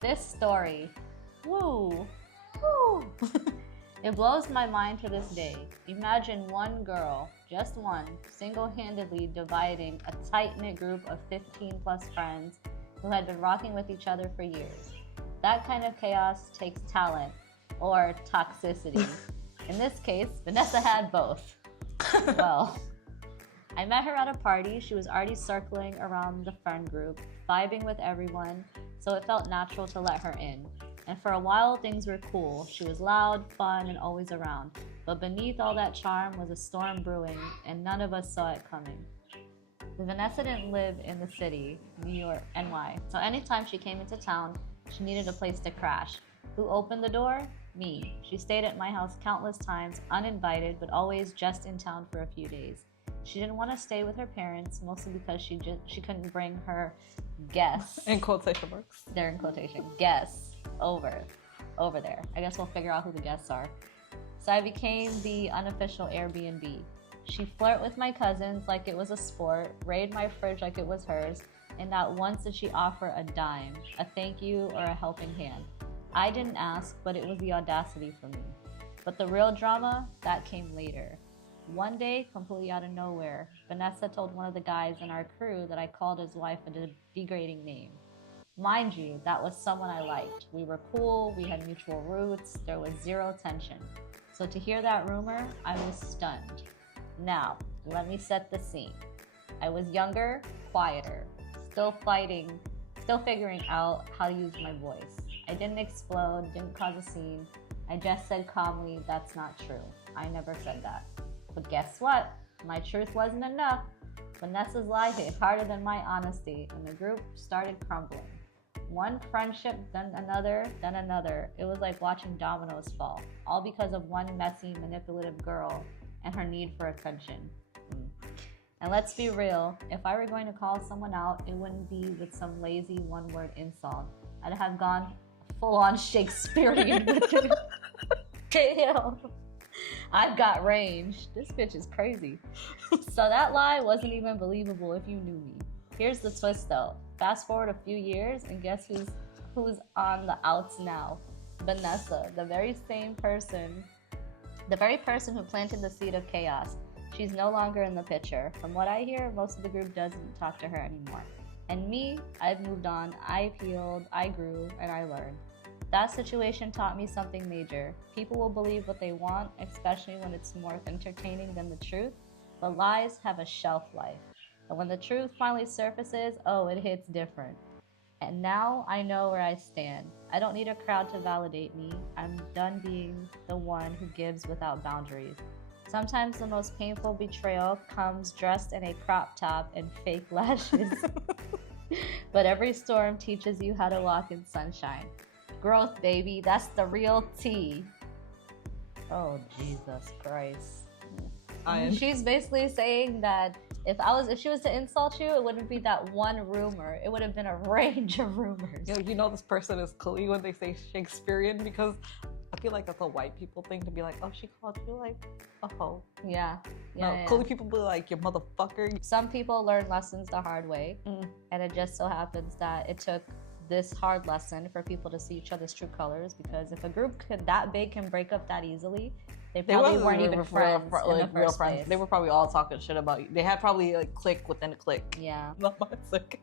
This story, woo, woo. It blows my mind to this day. Imagine one girl, just one, single-handedly dividing a tight-knit group of 15 plus friends who had been rocking with each other for years. That kind of chaos takes talent, or toxicity. In this case, Vanessa had both. Well, I met her at a party. She was already circling around the friend group, vibing with everyone, so it felt natural to let her in. And for a while, things were cool. She was loud, fun, and always around. But beneath all that charm was a storm brewing, and none of us saw it coming. Vanessa didn't live in the city, New York, NY, so anytime she came into town, she needed a place to crash. Who opened the door? Me. She stayed at my house countless times, uninvited, but always just in town for a few days. She didn't want to stay with her parents, mostly because she couldn't bring her guests. In quotation marks. They're in quotation. Guests over there. I guess we'll figure out who the guests are. So I became the unofficial Airbnb. She flirted with my cousins like it was a sport, raided my fridge like it was hers, and not once did she offer a dime, a thank you, or a helping hand. I didn't ask, but it was the audacity for me. But the real drama, that came later. One day, completely out of nowhere, Vanessa told one of the guys in our crew that I called his wife a degrading name. Mind you, that was someone I liked. We were cool, we had mutual roots, there was zero tension. So to hear that rumor, I was stunned. Now, let me set the scene. I was younger, quieter, still figuring out how to use my voice. I didn't explode, didn't cause a scene. I just said calmly, that's not true. I never said that. But guess what? My truth wasn't enough. Vanessa's lie hit harder than my honesty, and the group started crumbling. One friendship, then another. It was like watching dominoes fall, all because of one messy, manipulative girl and her need for attention. And let's be real, if I were going to call someone out, it wouldn't be with some lazy one-word insult. I'd have gone full-on Shakespearean with it. Damn. I've got range. This bitch is crazy. So that lie wasn't even believable if you knew me. Here's the twist though. Fast forward a few years and guess who's on the outs now? Vanessa, the very person who planted the seed of chaos. She's no longer in the picture. From what I hear, most of the group doesn't talk to her anymore. And me, I've moved on, I've healed, I grew, and I learned. That situation taught me something major. People will believe what they want, especially when it's more entertaining than the truth. But lies have a shelf life. And when the truth finally surfaces, oh, it hits different. And now I know where I stand. I don't need a crowd to validate me. I'm done being the one who gives without boundaries. Sometimes the most painful betrayal comes dressed in a crop top and fake lashes. But every storm teaches you how to walk in sunshine. Growth, baby, that's the real tea. Oh, Jesus Christ. She's basically saying that if she was to insult you, it wouldn't be that one rumor. It would have been a range of rumors. You know this person is clean when they say Shakespearean, because I feel like that's a white people thing to be like, oh, she called you like a hoe. Yeah. Cool people be like, you motherfucker. Some people learn lessons the hard way, and it just so happens that it took this hard lesson for people to see each other's true colors, because if a group that big can break up that easily, they probably weren't even friends in the first place. They were probably all talking shit about you. They had probably like click within a click. Yeah. Not my second.